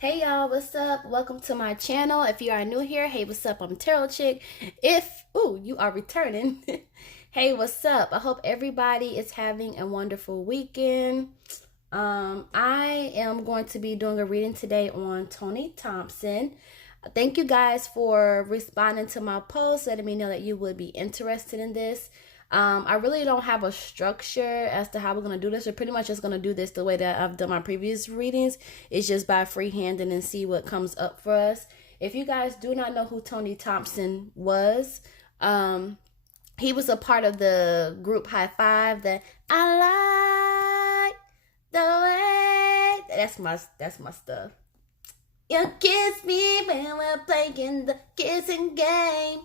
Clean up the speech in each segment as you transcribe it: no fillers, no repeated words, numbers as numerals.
Hey y'all, what's up? Welcome to my channel. If you are new here, hey, what's up? I'm Imtarotchick. If you are returning, hey, what's up? I hope everybody is having a wonderful weekend. I am going to be doing a reading today on Tony Thompson. Thank you guys for responding to my post, letting me know that you would be interested in this. I really don't have a structure as to how we're going to do this. We're pretty much just going to do this the way that I've done my previous readings. It's just by freehanding and see what comes up for us. If you guys do not know who Tony Thompson was, he was a part of the group High Five that I like the way. That's my stuff. You kiss me when we're playing the kissing game.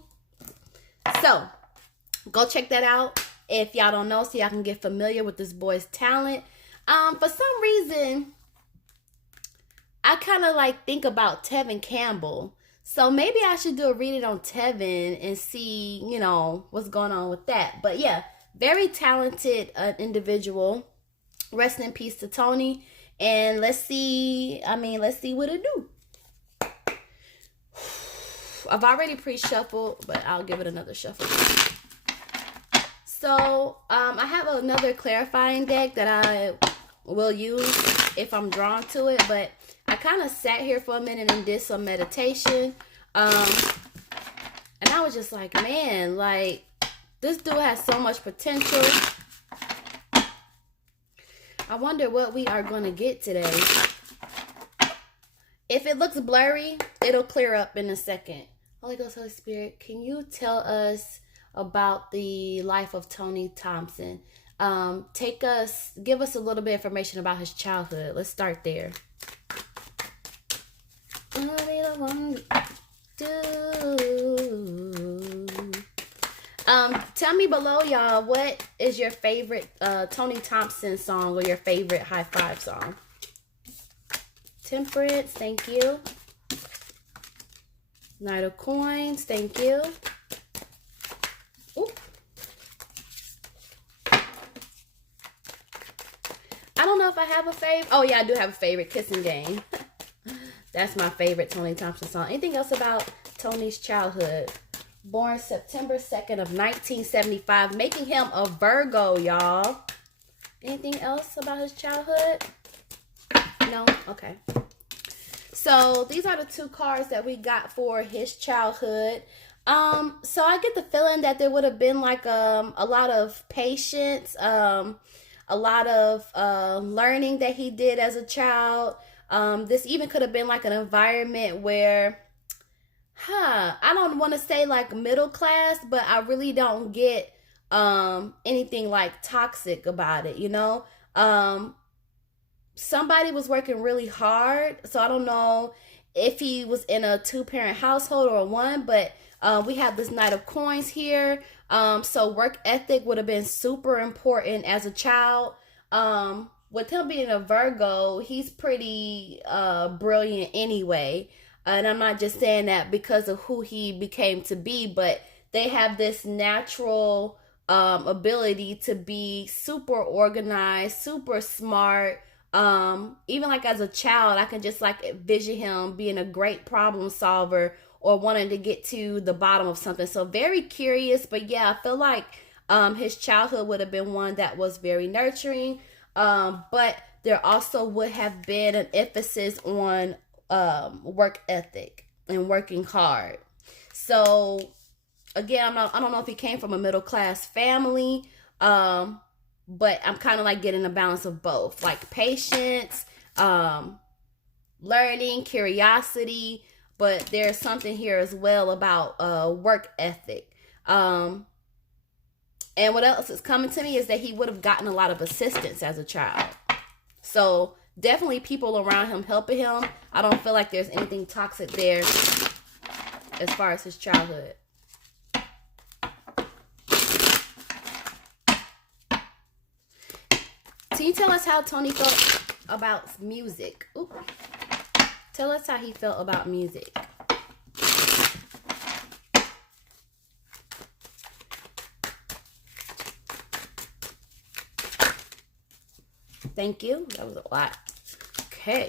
So go check that out if y'all don't know, so y'all can get familiar with this boy's talent. For some reason, I kind of like think about Tevin Campbell. So maybe I should do a reading on Tevin and see, what's going on with that. But yeah, very talented individual. Rest in peace to Tony. And let's see what it do. I've already pre-shuffled, but I'll give it another shuffle. So, I have another clarifying deck that I will use if I'm drawn to it, but I kind of sat here for a minute and did some meditation, and I was just like, man, like, this dude has so much potential. I wonder what we are going to get today. If it looks blurry, it'll clear up in a second. Holy Ghost, Holy Spirit, can you tell us about the life of Tony Thompson? Give us a little bit of information about his childhood. Let's start there. Tell me below, y'all, what is your favorite Tony Thompson song or your favorite High Five song? Temperance, thank you. Knight of Coins, thank you. Ooh. I don't know if I have a favorite. Oh yeah, I do have a favorite, Kissing Game. That's my favorite Tony Thompson song. Anything else about Tony's childhood? Born September 2nd of 1975, making him a Virgo, y'all. Anything else about his childhood? No? Okay. So these are the two cards that we got for his childhood. So I get the feeling that there would have been like a lot of patience, a lot of learning that he did as a child. This even could have been like an environment where, I don't want to say like middle class, but I really don't get anything like toxic about it, somebody was working really hard. So I don't know if he was in a two-parent household or one, but we have this Knight of Coins here. So work ethic would have been super important as a child. With him being a Virgo, he's pretty brilliant anyway. And I'm not just saying that because of who he became to be, but they have this natural ability to be super organized, super smart. Even like as a child, I can just like envision him being a great problem solver or wanting to get to the bottom of something. So very curious, but yeah, I feel like his childhood would have been one that was very nurturing. But there also would have been an emphasis on work ethic and working hard. So again, I don't know if he came from a middle class family. But I'm kind of like getting a balance of both, like patience, learning, curiosity, but there's something here as well about work ethic. And what else is coming to me is that he would have gotten a lot of assistance as a child. So definitely people around him helping him. I don't feel like there's anything toxic there as far as his childhood. Can you tell us how Tony felt about music? Ooh. Tell us how he felt about music. Thank you. That was a lot. Okay.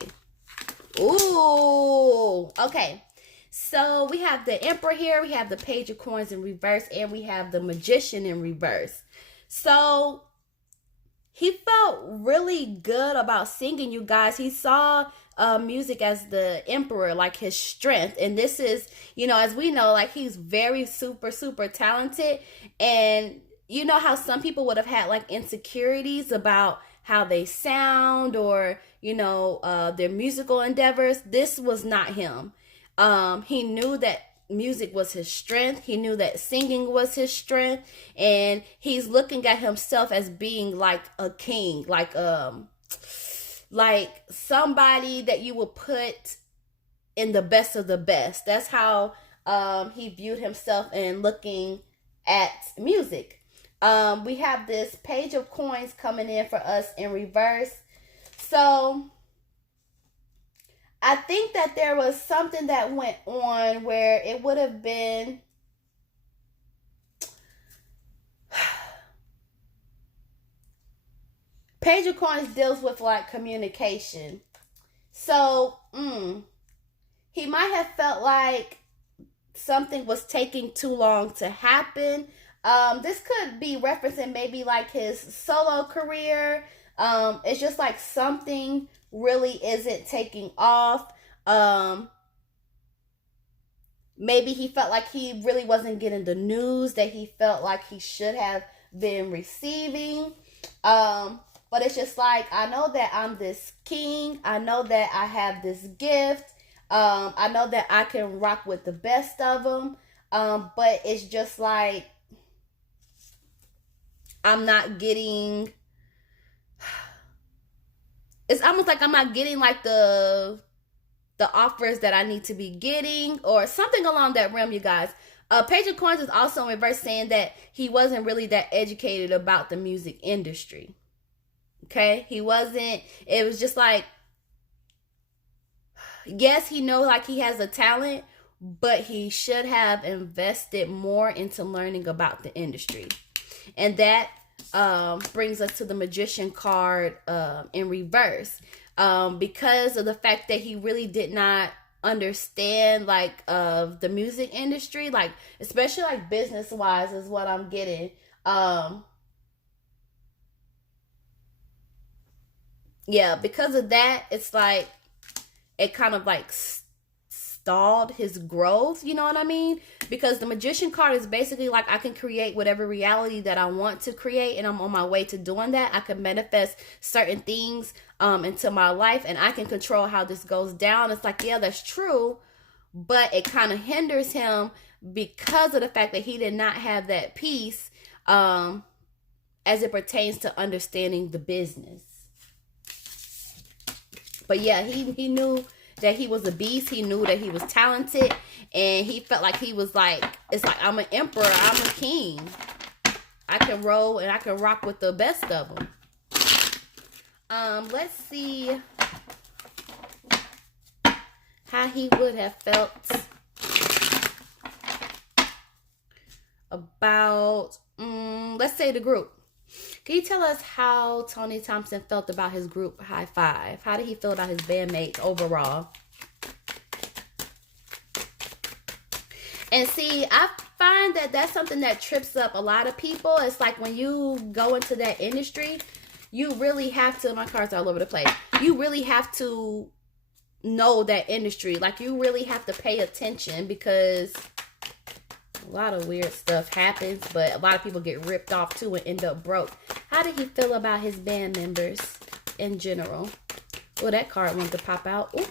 Ooh, okay. So we have the Emperor here, we have the Page of Coins in reverse, and we have the Magician in reverse. So he felt really good about singing, you guys. He saw music as the emperor, like his strength. And this is, you know, as we know, like he's very super talented. And you know how some people would have had like insecurities about how they sound or, you know, their musical endeavors. This was not him. He knew that music was his strength. He knew that singing was his strength, and he's looking at himself as being like a king, like somebody that you will put in the best of the best. That's how he viewed himself and looking at music. We have this Page of Coins coming in for us in reverse. So I think that there was something that went on where it would have been Page of Coins deals with like communication. So he might have felt like something was taking too long to happen. This could be referencing maybe like his solo career. It's just like something really isn't taking off. Maybe he felt like he really wasn't getting the news that he felt like he should have been receiving. But it's just like, I know that I'm this king. I know that I have this gift. I know that I can rock with the best of them. But it's just like, I'm not getting, it's almost like I'm not getting like the offers that I need to be getting or something along that realm, you guys. Page of Coins is also in reverse, saying that he wasn't really that educated about the music industry. Okay? He wasn't. It was just like, yes, he knows like he has a talent, but he should have invested more into learning about the industry. And that brings us to the Magician card in reverse. Because of the fact that he really did not understand like of the music industry, like especially like business wise is what I'm getting. Yeah, because of that, it's like it kind of like stalled his growth, you know what I mean? Because the Magician card is basically like I can create whatever reality that I want to create, and I'm on my way to doing that. I can manifest certain things into my life, and I can control how this goes down. It's like, yeah, that's true, but it kind of hinders him because of the fact that he did not have that piece as it pertains to understanding the business. But yeah, he knew that he was a beast. He knew that he was talented, and he felt like he was like, it's like, I'm an emperor, I'm a king. I can roll and I can rock with the best of them. Let's see how he would have felt about, let's say the group. Can you tell us how Tony Thompson felt about his group High Five? How did he feel about his bandmates overall? And see, I find that that's something that trips up a lot of people. It's like when you go into that industry, you really have to, my cards are all over the place. You really have to know that industry. Like you really have to pay attention because a lot of weird stuff happens, but a lot of people get ripped off too and end up broke. How did he feel about his band members in general? Oh, that card wanted to pop out. Ooh.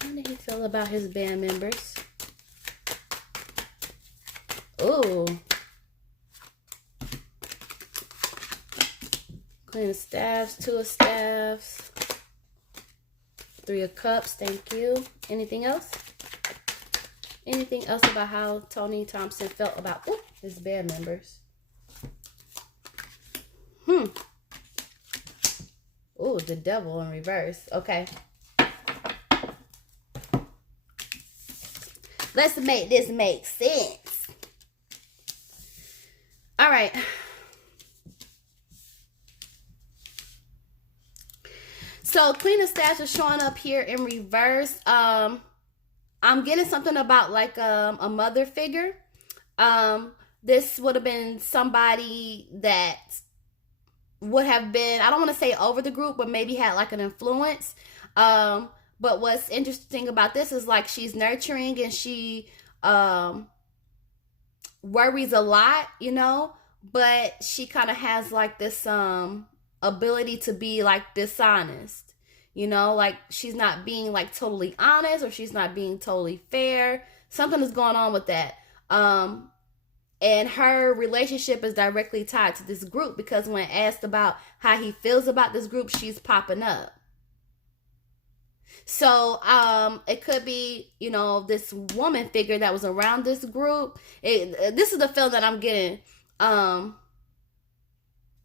How did he feel about his band members? Ooh. Queen of Staffs, Two of Staffs, Three of Cups, thank you. Anything else? Anything else about how Tony Thompson felt about his band members? Ooh, the Devil in reverse. Okay. Let's make this make sense. All right. So Queen of Staffs is showing up here in reverse. I'm getting something about like a mother figure. This would have been somebody that would have been, I don't want to say over the group, but maybe had like an influence. But what's interesting about this is like she's nurturing and she worries a lot, you know, but she kind of has like this ability to be like dishonest, you know, like she's not being like totally honest, or she's not being totally fair. Something is going on with that. And her relationship is directly tied to this group, because when asked about how he feels about this group, she's popping up. So it could be, you know, this woman figure that was around this group. This is the feeling that I'm getting.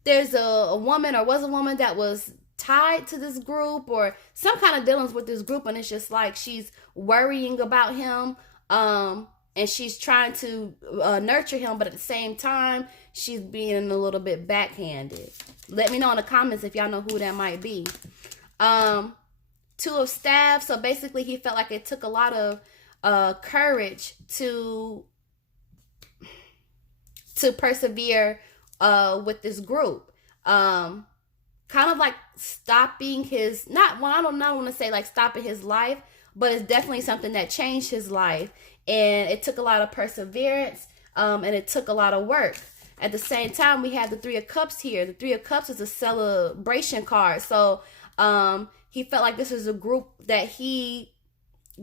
There's a woman, or was a woman, that was tied to this group, or some kind of dealings with this group, and it's just like she's worrying about him, and she's trying to nurture him, but at the same time she's being a little bit backhanded. Let me know in the comments if y'all know who that might be. Two of Staffs. So basically he felt like it took a lot of courage to persevere with this group. Kind of like stopping his, I don't want to say like stopping his life, but it's definitely something that changed his life. And it took a lot of perseverance, and it took a lot of work. At the same time, we have the Three of Cups here. The Three of Cups is a celebration card. So he felt like this is a group that he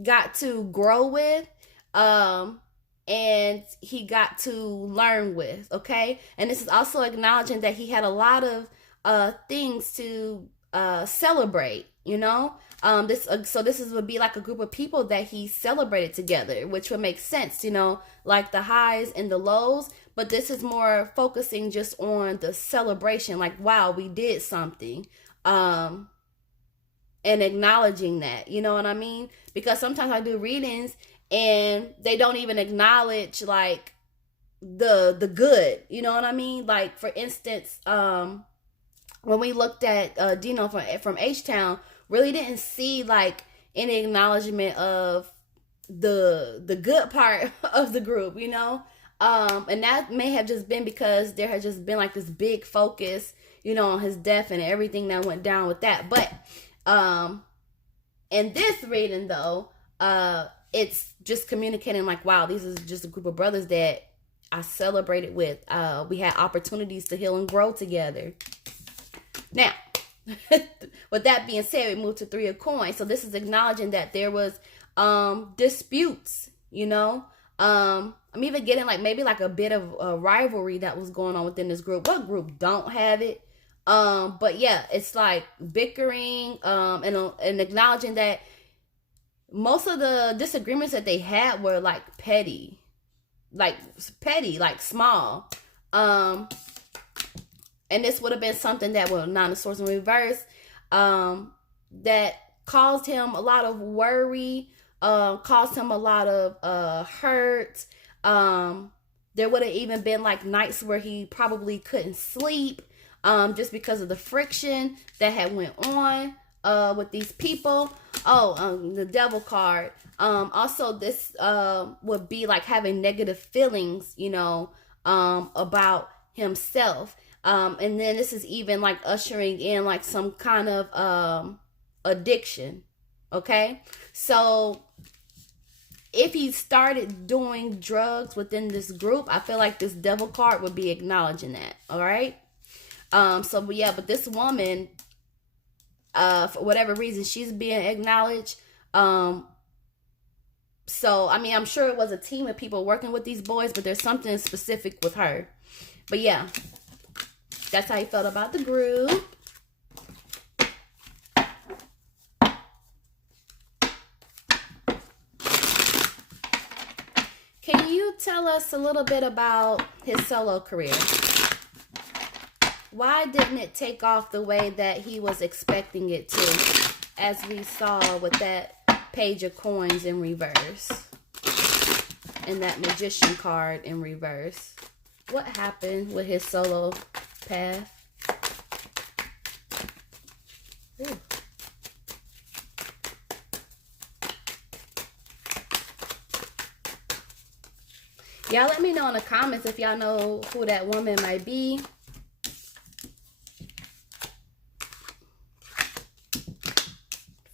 got to grow with, and he got to learn with, okay? And this is also acknowledging that he had a lot of things to celebrate, you know? So this would be like a group of people that he celebrated together, which would make sense, you know, like the highs and the lows. But this is more focusing just on the celebration, like, wow, we did something, and acknowledging that, you know what I mean? Because sometimes I do readings and they don't even acknowledge like the good, you know what I mean? Like, for instance, when we looked at Dino from H-Town, really didn't see like any acknowledgement of the good part of the group, you know? And that may have just been because there has just been like this big focus, you know, on his death and everything that went down with that. But in this reading though, it's just communicating like, wow, these is just a group of brothers that I celebrated with. We had opportunities to heal and grow together. Now, with that being said, we moved to Three of Coins. So this is acknowledging that there was disputes, you know. I'm even getting like maybe like a bit of a rivalry that was going on within this group. What group don't have it? But yeah, it's like bickering, and acknowledging that most of the disagreements that they had were like petty, like small. And this would have been something that, well, Nine of Swords in reverse, that caused him a lot of worry, caused him a lot of hurt. There would have even been like nights where he probably couldn't sleep, just because of the friction that had went on with these people. The Devil card. Also, this would be like having negative feelings, you know, about himself. And then this is even like ushering in like some kind of addiction. Okay, so if he started doing drugs within this group, I feel like this Devil card would be acknowledging that. All right. But yeah, but this woman, for whatever reason, she's being acknowledged. So I mean, I'm sure it was a team of people working with these boys, but there's something specific with her. But yeah, that's how he felt about the group. Can you tell us a little bit about his solo career? Why didn't it take off the way that he was expecting it to, as we saw with that Page of Coins in reverse? And that Magician card in reverse. What happened with his solo path? Ooh. Y'all let me know in the comments if y'all know who that woman might be.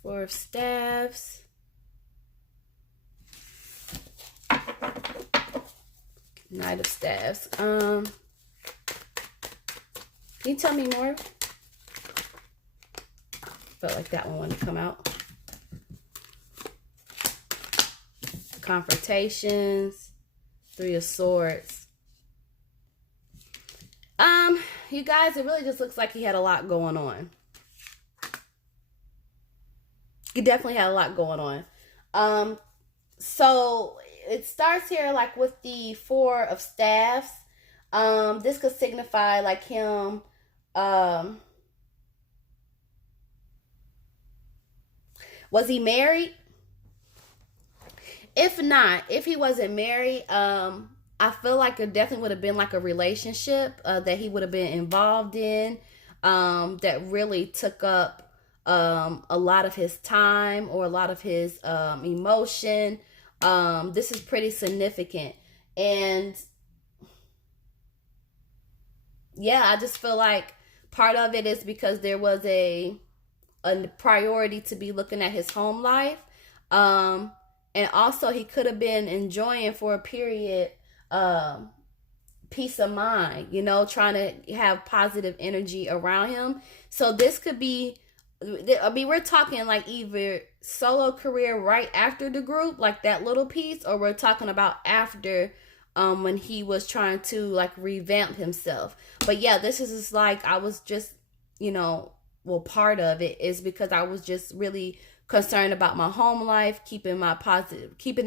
Four of Staffs. Knight of Staffs. Can you tell me more? Felt like that one wanted to come out. Confrontations. Three of Swords. You guys, it really just looks like he had a lot going on. He definitely had a lot going on. So it starts here like with the Four of Staffs. This could signify like him was he married? If not, if he wasn't married, I feel like it definitely would have been like a relationship that he would have been involved in that really took up a lot of his time or a lot of his emotion. This is pretty significant. And yeah, I just feel like part of it is because there was a priority to be looking at his home life. And also he could have been enjoying for a period peace of mind, you know, trying to have positive energy around him. So this could be, I mean, we're talking like either solo career right after the group, like that little piece, or we're talking about after when he was trying to like revamp himself. But yeah, this is just like, I was just, you know, well, part of it is because I was just really concerned about my home life, keeping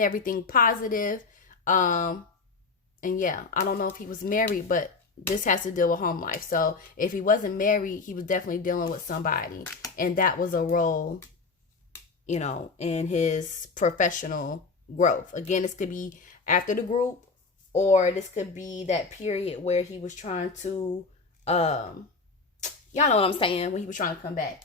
everything positive. And yeah, I don't know if he was married, but this has to deal with home life. So if he wasn't married, he was definitely dealing with somebody. And that was a role, you know, in his professional growth. Again, this could be after the group, or this could be that period where he was trying to, y'all know what I'm saying, when he was trying to come back.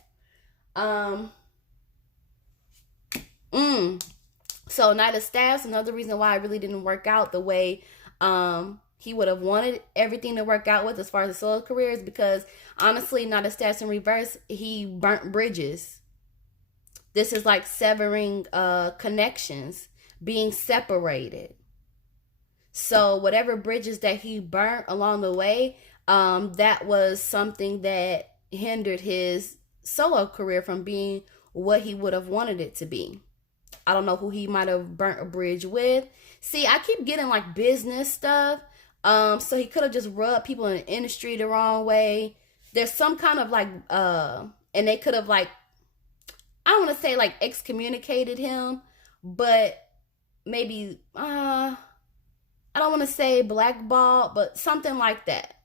So Knight of Staffs, another reason why it really didn't work out the way he would have wanted everything to work out with as far as the solo career is because honestly, Knight of Staffs in reverse, he burnt bridges. This is like severing connections, being separated. So whatever bridges that he burnt along the way, that was something that hindered his solo career from being what he would have wanted it to be. I don't know who he might have burnt a bridge with. See, I keep getting like business stuff. So he could have just rubbed people in the industry the wrong way. There's some kind of like, and they could have like, I don't want to say like excommunicated him, but maybe, I don't want to say blackball, but something like that.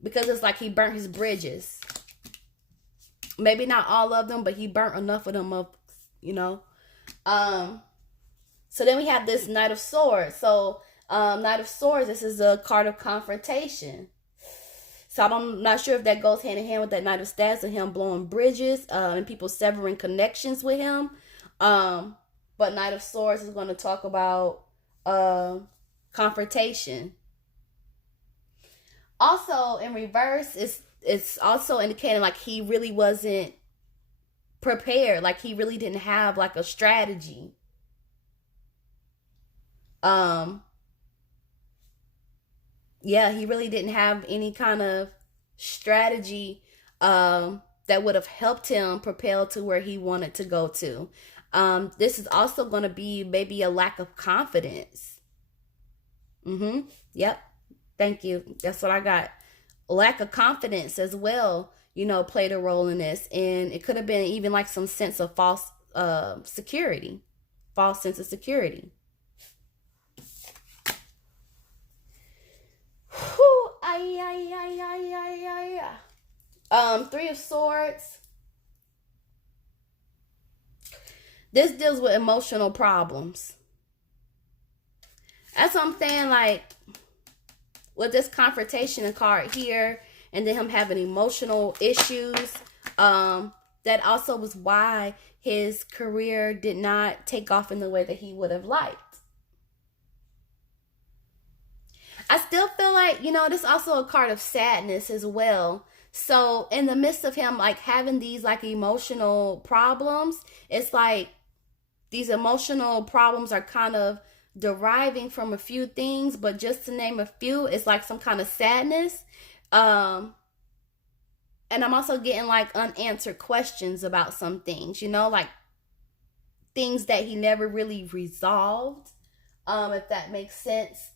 Because it's like he burnt his bridges. Maybe not all of them, but he burnt enough of them up, you know. So then we have this Knight of Swords. So Knight of Swords, this is a card of confrontation. So I'm not sure if that goes hand in hand with that Knight of Staffs and him blowing bridges and people severing connections with him. But Knight of Swords is going to talk about confrontation. Also, in reverse, it's also indicating like he really wasn't prepared. Like he really didn't have like a strategy. Yeah, he really didn't have any kind of strategy that would have helped him propel to where he wanted to go to. This is also going to be maybe a lack of confidence. Yep. Thank you. That's what I got. Lack of confidence as well, you know, played a role in this. And it could have been even like some sense of false security. False sense of security. Whew. Three of Swords. This deals with emotional problems. That's what I'm saying. Like, with this confrontation card here, and then him having emotional issues, that also was why his career did not take off in the way that he would have liked. I still feel like, this is also a card of sadness as well. So in the midst of him like having these like emotional problems, it's like these emotional problems are kind of deriving from a few things, but just to name a few, it's like some kind of sadness. And I'm also getting like unanswered questions about some things, like things that he never really resolved, if that makes sense.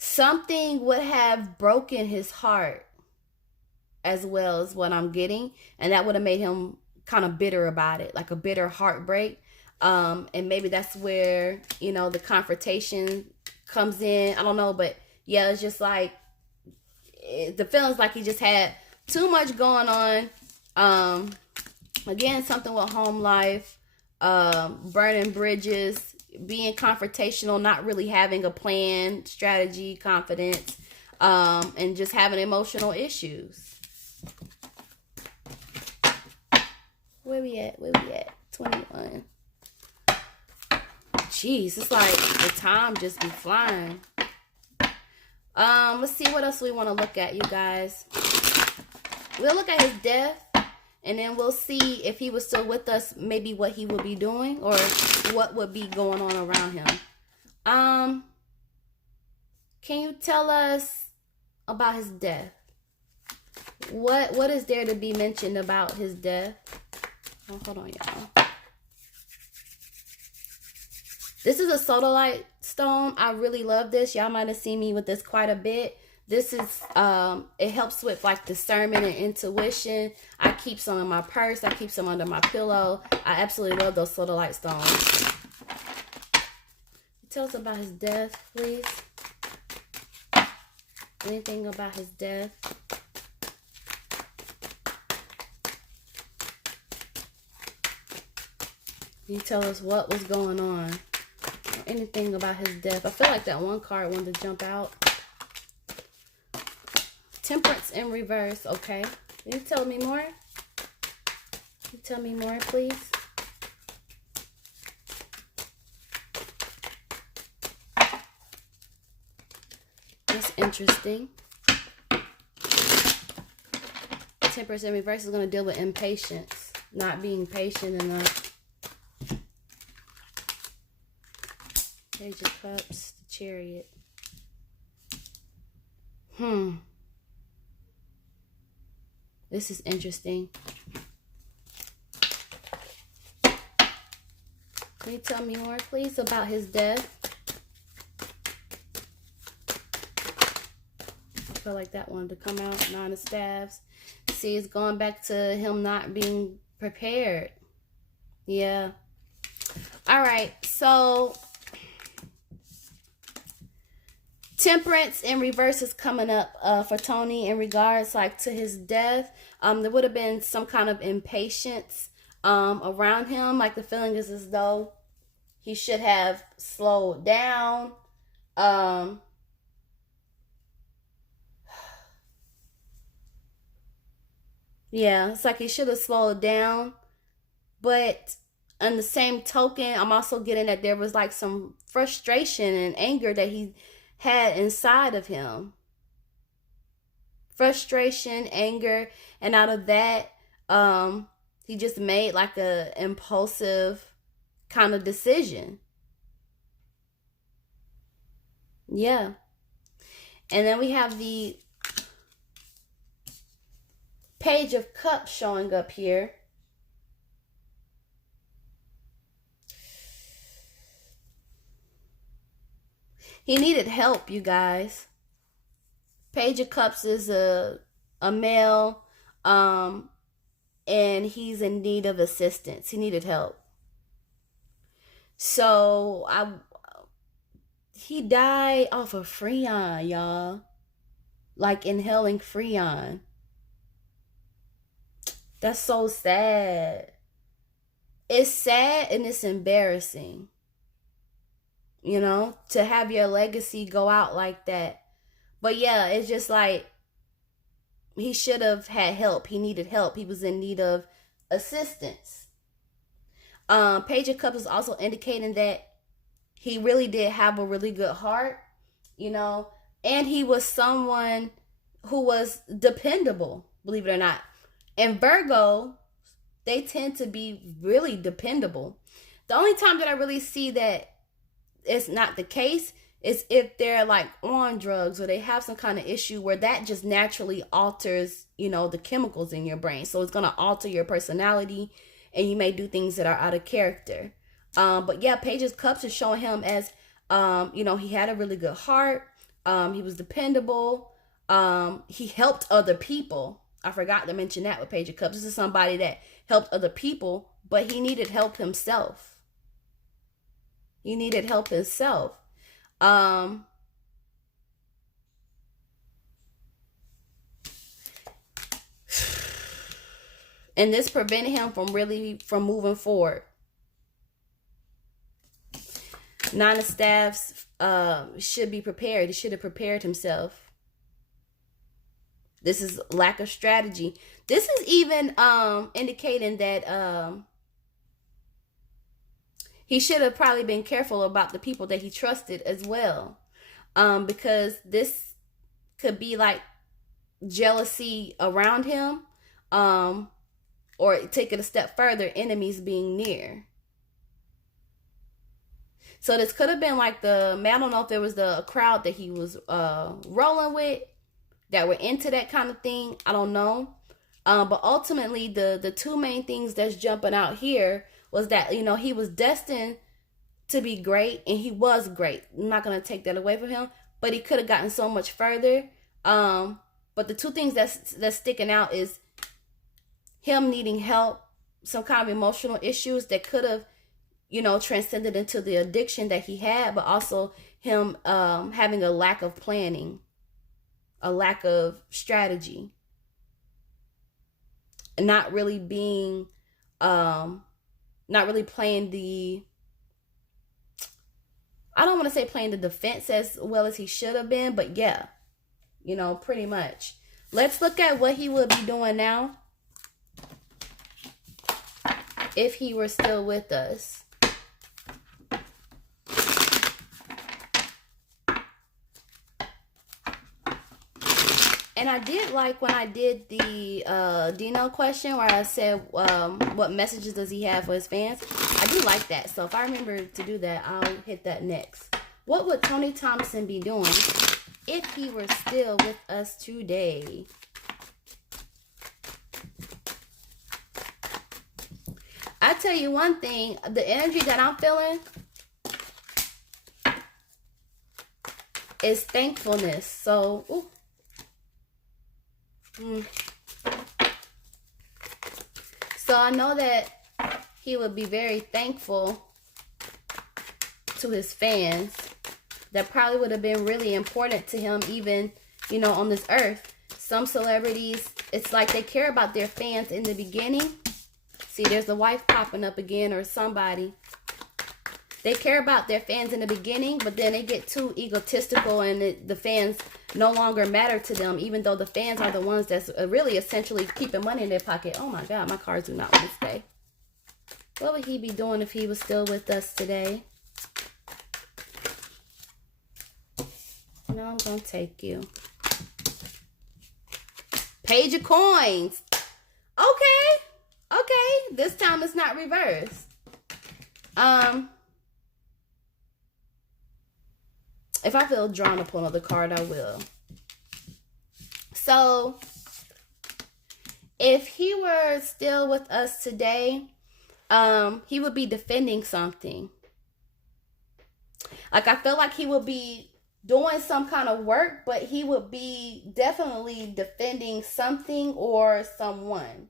Something would have broken his heart as well as what I'm getting, and that would have made him kind of bitter about it, like a bitter heartbreak. And maybe that's where, the confrontation comes in. I don't know, but yeah, it's just like the feelings like he just had too much going on. Again, something with home life, burning bridges, being confrontational, not really having a plan, strategy, confidence, and just having emotional issues. Where we at? 21. Jeez, it's like the time just be flying. Let's see what else we want to look at, you guys. We'll look at his death, and then we'll see if he was still with us, maybe what he would be doing or what would be going on around him. Can you tell us about his death? What is there to be mentioned about his death? Oh, hold on, y'all. This is a sodalite stone. I really love this. Y'all might have seen me with this quite a bit. This is, it helps with like discernment and intuition. I keep some in my purse. I keep some under my pillow. I absolutely love those sodalite stones. Tell us about his death, please. Anything about his death? Can you tell us what was going on? Or anything about his death? I feel like that one card wanted to jump out. Temperance in reverse. Okay. Can you tell me more? Can you tell me more, please? That's interesting. Temperance in reverse is going to deal with impatience. Not being patient enough. Page of Cups, the Chariot. This is interesting. Can you tell me more, please, about his death? I feel like that wanted to come out. Nine of Staves. See, it's going back to him not being prepared. Yeah. All right. So, Temperance in reverse is coming up for Tony in regards like to his death. There would have been some kind of impatience around him. Like the feeling is as though he should have slowed down. Yeah, it's like he should have slowed down. But on the same token, I'm also getting that there was like some frustration and anger that he had inside of him. Frustration, anger, and out of that, he just made like a impulsive kind of decision. Yeah. And then we have the Page of Cups showing up here. He needed help, you guys. Page of Cups is a male, and he's in need of assistance. He needed help. So he died off of Freon, y'all. Like inhaling Freon. That's so sad. it's sad and it's embarrassing, you know, to have your legacy go out like that. But yeah, it's just like he should have had help. He needed help. He was in need of assistance. Page of Cups is also indicating that he really did have a really good heart, you know, and he was someone who was dependable, believe it or not. And Virgo, they tend to be really dependable. The only time that I really see that it's not the case is if they're like on drugs or they have some kind of issue where that just naturally alters, you know, the chemicals in your brain. So it's going to alter your personality and you may do things that are out of character. But yeah, Page of Cups is showing him as, you know, he had a really good heart. He was dependable. He helped other people. I forgot to mention that with Page of Cups. This is somebody that helped other people, but he needed help himself. He needed help himself. And this prevented him from moving forward. Nine of Staffs should be prepared. He should have prepared himself. This is lack of strategy. This is even indicating that he should have probably been careful about the people that he trusted as well. Because this could be like jealousy around him. Or take it a step further, enemies being near. So this could have been like I don't know if there was a crowd that he was rolling with that were into that kind of thing. I don't know. But ultimately, the two main things that's jumping out here was that, you know, he was destined to be great, and he was great. I'm not going to take that away from him, but he could have gotten so much further. But the two things that's sticking out is him needing help, some kind of emotional issues that could have, you know, transcended into the addiction that he had, but also him having a lack of planning, a lack of strategy, and not really being, not really playing I don't want to say playing the defense as well as he should have been, but yeah, you know, pretty much. Let's look at what he would be doing now if he were still with us. And I did like when I did the Dino question where I said, what messages does he have for his fans? I do like that. So if I remember to do that, I'll hit that next. What would Tony Thompson be doing if he were still with us today? I tell you one thing, the energy that I'm feeling is thankfulness. So, So I know that he would be very thankful to his fans. That probably would have been really important to him, even, you know, on this earth. Some celebrities, it's like they care about their fans in the beginning. See, there's the wife popping up again, or somebody. They care about their fans in the beginning, but then they get too egotistical and the fans no longer matter to them, even though the fans are the ones that's really essentially keeping money in their pocket. Oh my God, my cards do not want to stay. What would he be doing if he was still with us today? No, I'm going to take you. Page of Coins. Okay. This time it's not reversed. If I feel drawn to pull another card, I will. So, if he were still with us today, he would be defending something. Like, I feel like he would be doing some kind of work, but he would be definitely defending something or someone.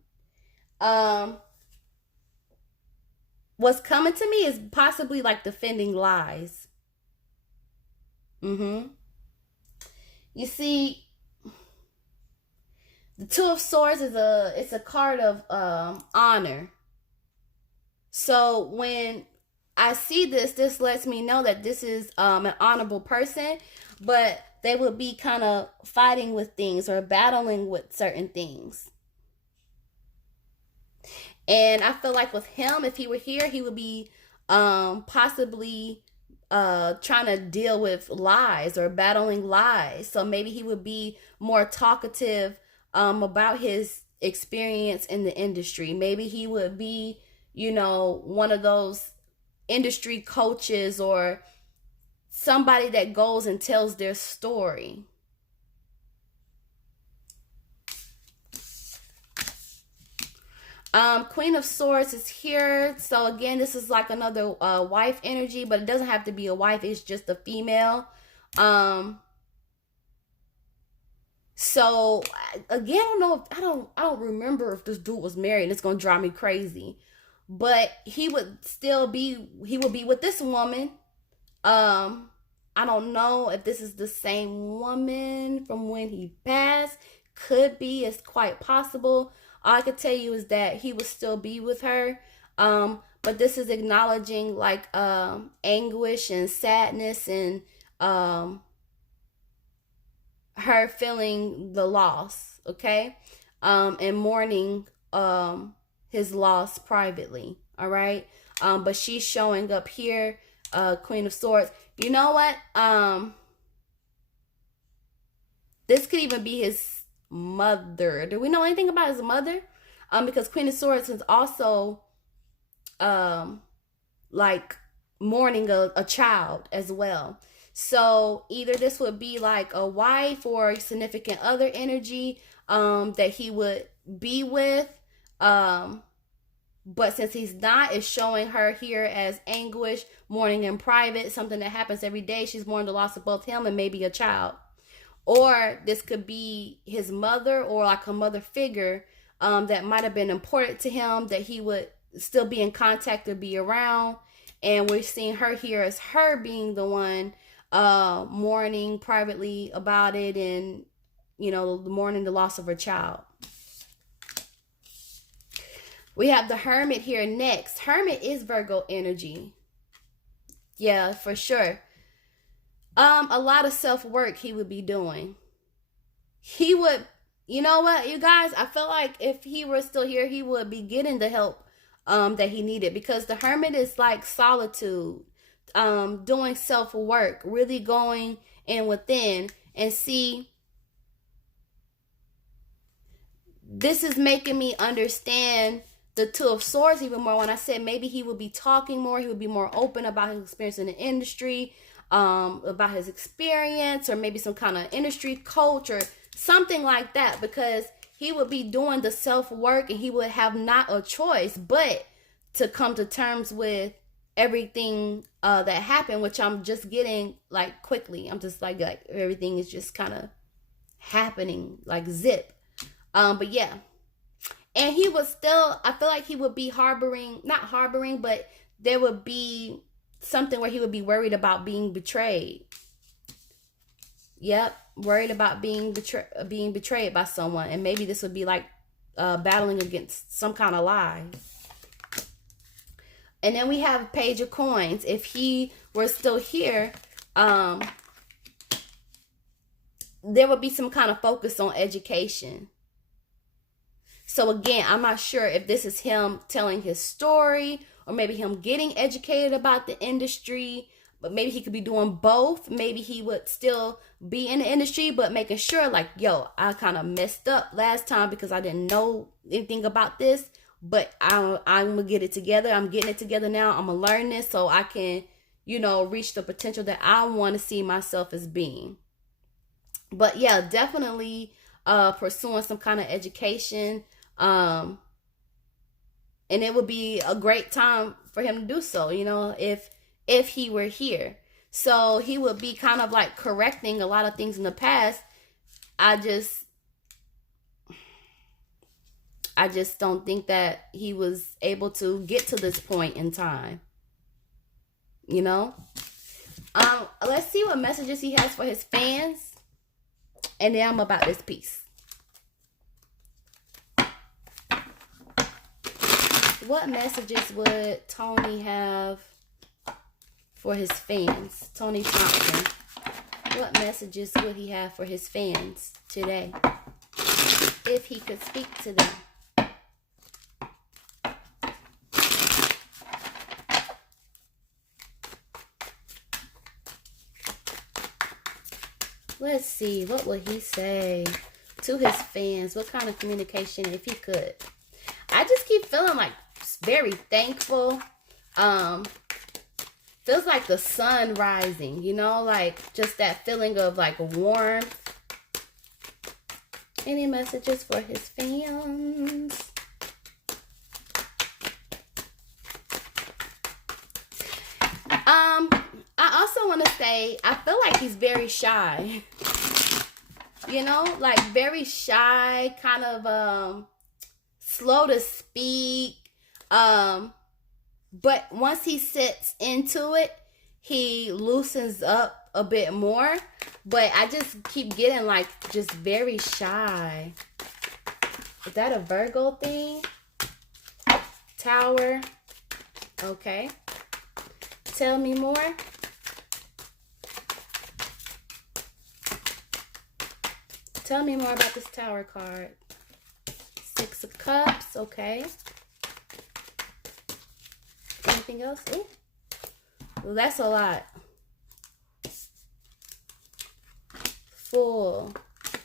What's coming to me is possibly like defending lies. You see, the Two of Swords is a card of honor. So when I see this, this lets me know that this is an honorable person, but they would be kind of fighting with things or battling with certain things. And I feel like with him, if he were here, he would be possibly trying to deal with lies or battling lies. So maybe he would be more talkative about his experience in the industry. Maybe he would be, you know, one of those industry coaches or somebody that goes and tells their story. Queen of Swords is here. So again, this is like another wife energy, but it doesn't have to be a wife. It's just a female. So again, I don't remember if this dude was married. It's gonna drive me crazy. But he would be with this woman. I don't know if this is the same woman from when he passed. Could be. It's quite possible. All I could tell you is that he would still be with her. But this is acknowledging like anguish and sadness and her feeling the loss, okay? And mourning his loss privately, all right? But she's showing up here, Queen of Swords. You know what? This could even be his mother. Do we know anything about his mother? Because Queen of Swords is also like mourning a child as well. So either this would be like a wife or a significant other energy that he would be with. But since he's not, it's showing her here as anguish, mourning in private, something that happens every day. She's mourning the loss of both him and maybe a child. Or this could be his mother or like a mother figure that might have been important to him, that he would still be in contact or be around. And we're seeing her here as her being the one mourning privately about it and, you know, mourning the loss of her child. We have the Hermit here next. Hermit is Virgo energy. Yeah, for sure. A lot of self-work he would be doing. He would, you know what, you guys, I feel like if he were still here, he would be getting the help that he needed, because the Hermit is like solitude, doing self-work, really going in within. And see, this is making me understand the Two of Swords even more when I said maybe he would be talking more, he would be more open about his experience in the industry, about his experience, or maybe some kind of industry coach or something like that, because he would be doing the self-work and he would have not a choice but to come to terms with everything that happened, which I'm just getting like quickly. I'm just like everything is just kind of happening like zip. But yeah. And he was still, I feel like he would be not harboring, but there would be something where he would be worried about being betrayed. Yep, worried about being betrayed by someone. And maybe this would be like battling against some kind of lie. And then we have Page of Coins. If he were still here, there would be some kind of focus on education. So again, I'm not sure if this is him telling his story or maybe him getting educated about the industry, but maybe he could be doing both. Maybe he would still be in the industry, but making sure like, yo, I kind of messed up last time because I didn't know anything about this, but I'm going to get it together. I'm getting it together now. I'm going to learn this so I can, you know, reach the potential that I want to see myself as being. But yeah, definitely pursuing some kind of education. And it would be a great time for him to do so, you know, if he were here. So he would be kind of like correcting a lot of things in the past. I just don't think that he was able to get to this point in time, you know. Let's see what messages he has for his fans, and then I'm about this piece. What messages would Tony have for his fans? Tony Thompson. What messages would he have for his fans today? If he could speak to them. Let's see. What would he say to his fans? What kind of communication, if he could? I just keep feeling like very thankful. Feels like the sun rising, you know, like just that feeling of like warmth. Any messages for his fans? I also want to say, I feel like he's very shy. You know, like very shy, kind of slow to speak. But once he sets into it, he loosens up a bit more. But I just keep getting like just very shy. Is that a Virgo thing? Tower. Okay. Tell me more. Tell me more about this Tower card. Six of Cups. Okay. Anything else? Ooh. Well, that's a lot. Full.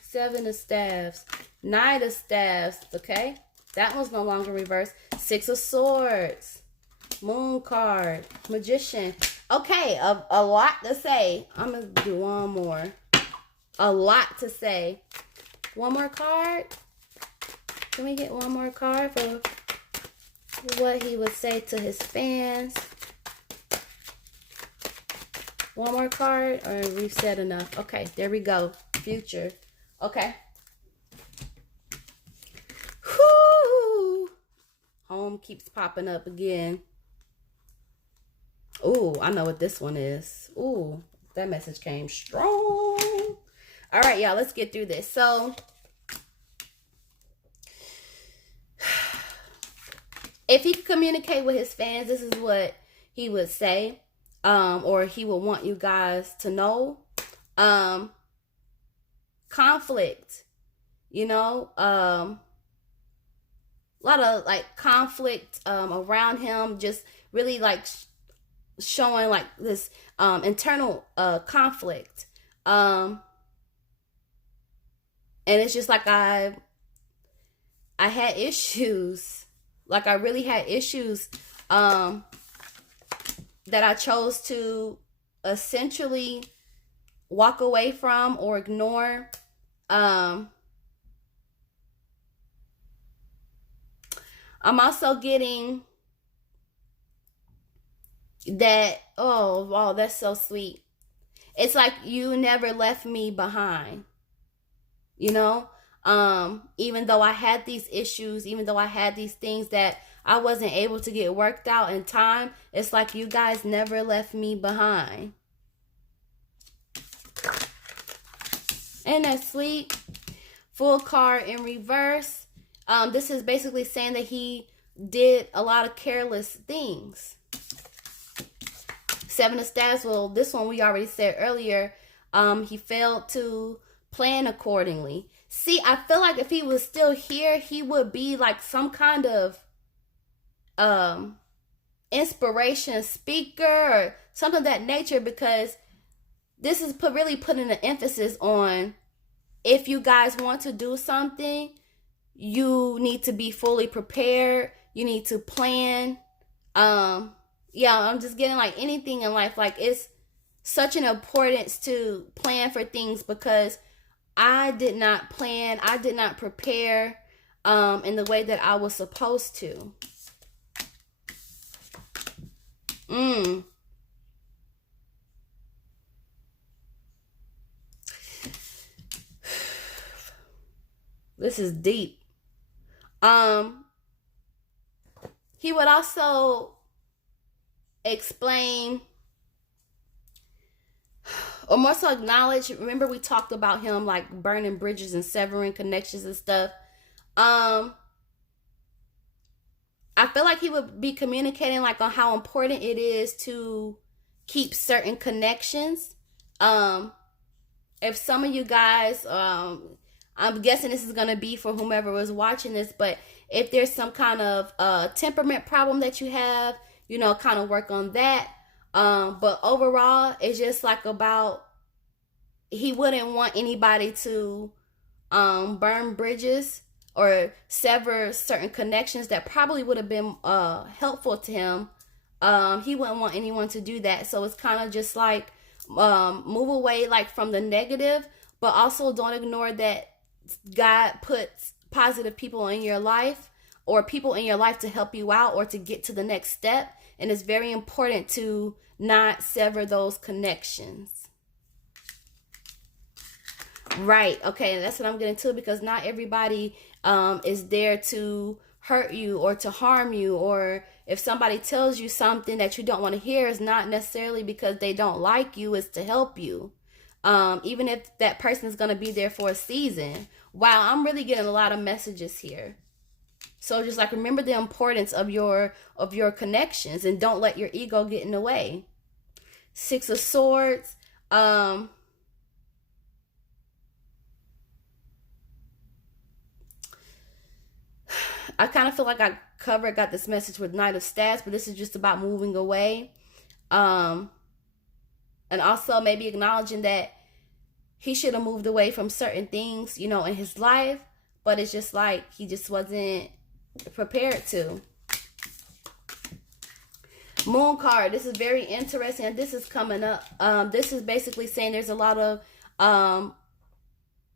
Seven of Staves. Knight of Staves. Okay. That one's no longer reversed. Six of Swords. Moon card. Magician. Okay. A lot to say. I'm going to do one more. A lot to say. One more card. Can we get one more card for what he would say to his fans? One more card, or we've said enough? Okay, there we go. Future. Okay. Whoo! Home keeps popping up again. Ooh, I know what this one is. Ooh, that message came strong. All right, y'all, let's get through this. So, if he could communicate with his fans, this is what he would say, or he would want you guys to know. Conflict, you know, a lot of like conflict around him, just really like showing like this internal conflict. And it's just like I had issues. Like I really had issues that I chose to essentially walk away from or ignore. I'm also getting that, oh, wow, that's so sweet. It's like you never left me behind. You know, even though I had these issues, even though I had these things that I wasn't able to get worked out in time, it's like you guys never left me behind. Ain't that sweet? Full card in reverse. This is basically saying that he did a lot of careless things. Seven of Staves. Well, this one we already said earlier. He failed to plan accordingly. See, I feel like if he was still here, he would be like some kind of inspiration speaker or something of that nature, because this is really putting an emphasis on, if you guys want to do something, you need to be fully prepared. You need to plan. Yeah, I'm just getting like anything in life, like it's such an importance to plan for things, because I did not plan, I did not prepare in the way that I was supposed to. This is deep. He would also explain, or more so acknowledge, remember we talked about him like burning bridges and severing connections and stuff. I I feel like he would be communicating like on how important it is to keep certain connections. If some of you guys, I'm guessing this is gonna be for whomever was watching this, but if there's some kind of temperament problem that you have, you know, kind of work on that. But overall, it's just like about, he wouldn't want anybody to burn bridges or sever certain connections that probably would have been helpful to him. He wouldn't want anyone to do that. So it's kind of just like move away like from the negative, but also don't ignore that God puts positive people in your life or people in your life to help you out or to get to the next step. And it's very important to not sever those connections. Right. Okay. That's what I'm getting to, because not everybody is there to hurt you or to harm you. Or if somebody tells you something that you don't want to hear, it's not necessarily because they don't like you, it's to help you. Even if that person is going to be there for a season. Wow, I'm really getting a lot of messages here. So just like remember the importance of your connections and don't let your ego get in the way. 6 of Swords. I kind of feel like I got this message with Knight of Staffs, but this is just about moving away. And also maybe acknowledging that he should have moved away from certain things, you know, in his life, but it's just like he just wasn't prepared to. Moon card. This is very interesting. This is coming up. This is basically saying there's a lot of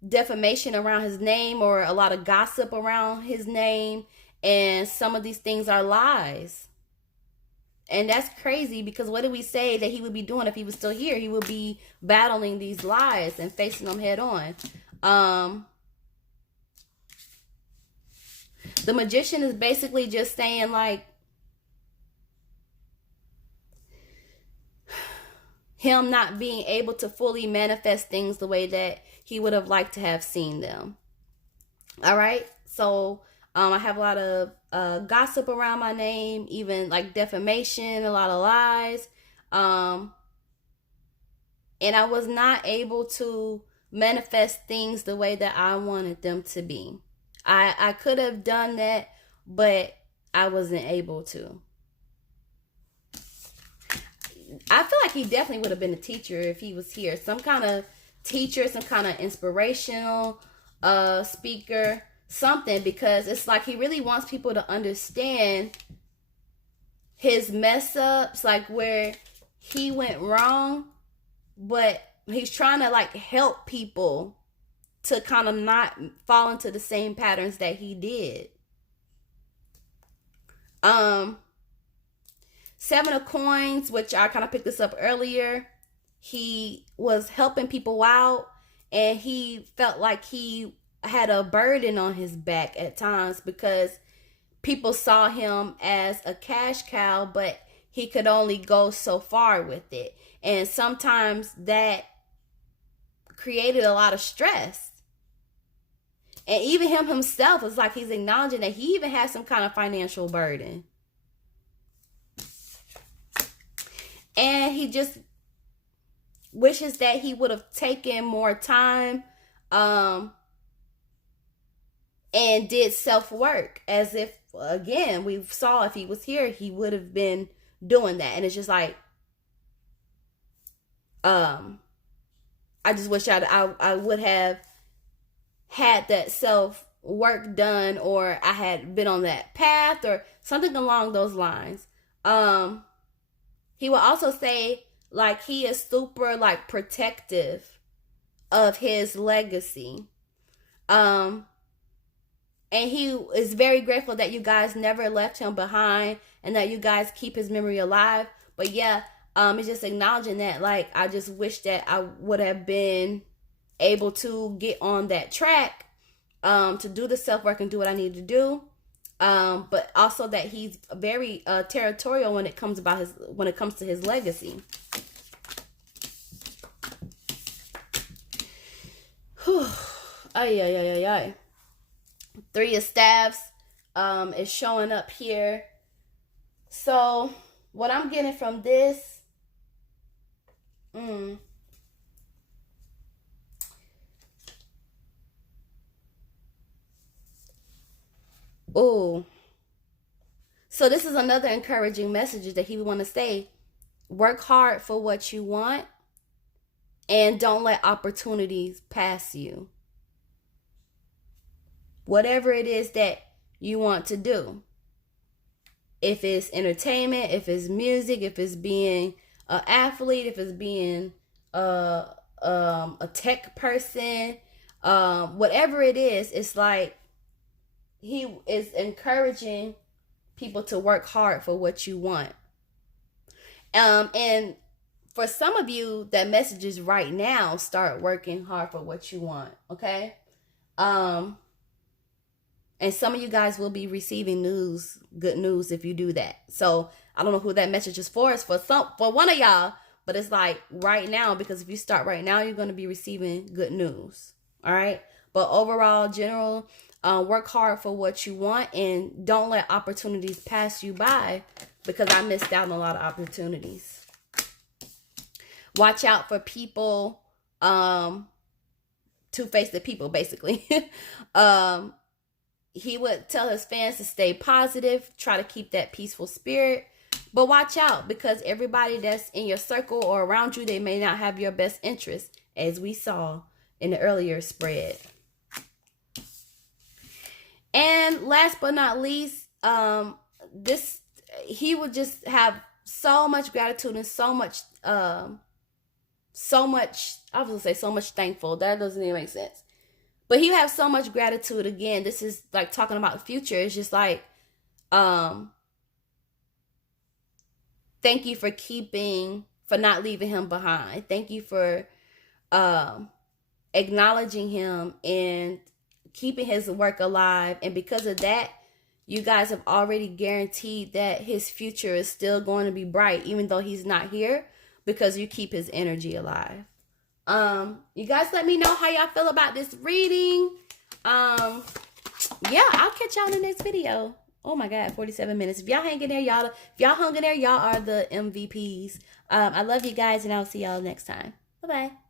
defamation around his name or a lot of gossip around his name, and some of these things are lies. And that's crazy, because what did we say that he would be doing if he was still here? He would be battling these lies and facing them head on. The Magician is basically just saying like him not being able to fully manifest things the way that he would have liked to have seen them. All right. So I have a lot of gossip around my name, even like defamation, a lot of lies. And I was not able to manifest things the way that I wanted them to be. I could have done that, but I wasn't able to. I feel like he definitely would have been a teacher if he was here. Some kind of teacher, some kind of inspirational speaker, something, because it's like he really wants people to understand his mess ups, like where he went wrong, but he's trying to like help people to kind of not fall into the same patterns that he did. 7 of Coins, which I kind of picked this up earlier. He was helping people out, and he felt like he had a burden on his back at times because people saw him as a cash cow, but he could only go so far with it. And sometimes that created a lot of stress. And even him himself is like he's acknowledging that he even has some kind of financial burden. And he just wishes that he would have taken more time and did self-work, as if, again, we saw if he was here, he would have been doing that. And it's just like, I just wish I would have had that self-work done, or I had been on that path, or something along those lines. He will also say, like, he is super, like, protective of his legacy. And he is very grateful that you guys never left him behind and that you guys keep his memory alive. But yeah, it's just acknowledging that, like, I just wish that I would have been able to get on that track, to do the self-work and do what I need to do. But also that he's very territorial when it comes to his legacy. Ay. 3 of Staffs is showing up here. So what I'm getting from this, oh, so this is another encouraging message that he would want to say. Work hard for what you want and don't let opportunities pass you. Whatever it is that you want to do. If it's entertainment, if it's music, if it's being an athlete, if it's being a tech person, whatever it is, it's like he is encouraging people to work hard for what you want. And for some of you, that message is right now, start working hard for what you want, okay? And some of you guys will be receiving good news if you do that. So I don't know who that message is for. It's for one of y'all, but it's like right now, because if you start right now, you're going to be receiving good news. All right. But overall, general, work hard for what you want and don't let opportunities pass you by, because I missed out on a lot of opportunities. Watch out for people, two-faced people, basically. He would tell his fans to stay positive, try to keep that peaceful spirit. But watch out, because everybody that's in your circle or around you, they may not have your best interest, as we saw in the earlier spread. And last but not least, he would just have so much gratitude and so much, I was gonna say so much thankful. That doesn't even make sense. But he have so much gratitude. Again, this is like talking about the future. It's just like, thank you for not leaving him behind. Thank you for acknowledging him and keeping his work alive. And because of that, you guys have already guaranteed that his future is still going to be bright, even though he's not here, because you keep his energy alive. You guys let me know how y'all feel about this reading. Yeah, I'll catch y'all in the next video. Oh my God, 47 minutes. If y'all hang in there, y'all are the MVPs. I love you guys, and I'll see y'all next time. Bye-bye.